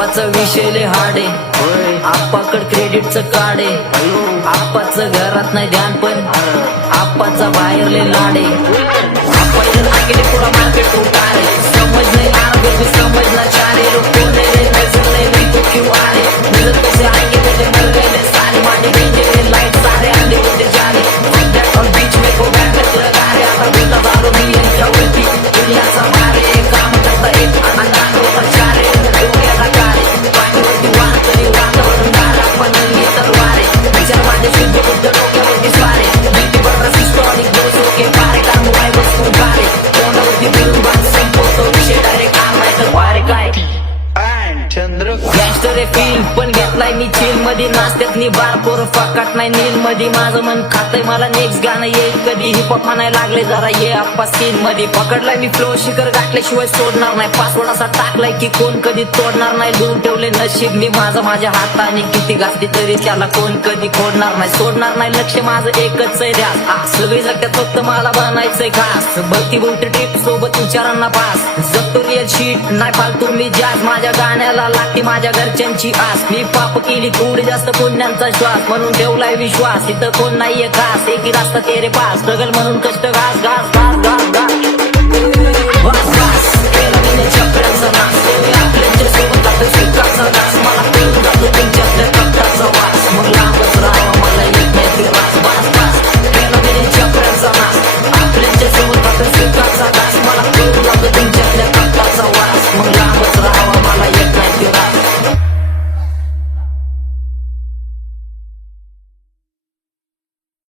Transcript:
आप्पाचं विषय लय हार्ड आहे, आप्पाकड क्रेडिटचं कार्ड आहे, आप्पाचं घरात नाही ध्यान पण आप्पाचा बाहेर लय लाड आहे. आप्पा इधर आगे पुरा मार्केट उतार है, समझ नहीं आ रहा कुछ समझना चाह रहे लोग कौन है नजर नहीं तो क्यों आ रहे नजर कैसे आएंगे मुझे मर गए सारे माने भेजे लाइट सारे आंधे होते जा रहे और बीच में को बैठक लगा रहे आता बोलता बाबू भी है क्या होती दुनिया संभाले काम करता एक अंदाज होता चारे दुनिया का कार्य पानी होती वाह तरी वातावरण डाला पण ये तरवारे विचार माझे शुद्ध बुद्ध डोक्यावरती स्वारे भीती बरं सिस्टॉनिक दोषो के पारे का मोबाईल वस्तू गारे तोंडावरती बिळून बांध संपवतो विषय डायरेक्ट काम नाही तर वारे काय गँगस्टर आहे फील पण घेतलाय मी चिल मध्ये नाचत्यात नि बार पोर फाकाट नाही नील मध्ये माझं मन खातय मला नेक्स्ट गाणं येईल कधी हिपहॉप म्हणायला लागले जरा ये आप्पा सीन मध्ये पकडलाय मी फ्लो शिखर गाठल्याशिवाय सोडणार नाही पासवर्ड असा टाकलाय की कोण कधी तोडणार नाही लिहून ठेवले नशीब मी माझं माझ्या हाताने किती घातली तरी त्याला कोण कधी खोडणार नाही सोडणार नाही लक्ष माझं एकच आहे ध्यास सगळी जगत्यात फक्त मला बनायचंय खास भक्ती बोलते टिप सोबत विचारांना पास जगतो रिअल शीट नाही फालतू मी जास्त माझ्या गाण्याला लागते माझ्या घरच्यांची आस मी पाप केली थोडी जास्त पुण्यांचा श्वास म्हणून ठेवलाय विश्वास इथं कोण नाहीये खास एकी रास्ता तेरे पास स्ट्रगल म्हणून कष्ट घास घास घास घास घास घास घास केला मी चक्राचा नाश आपल्या सोबत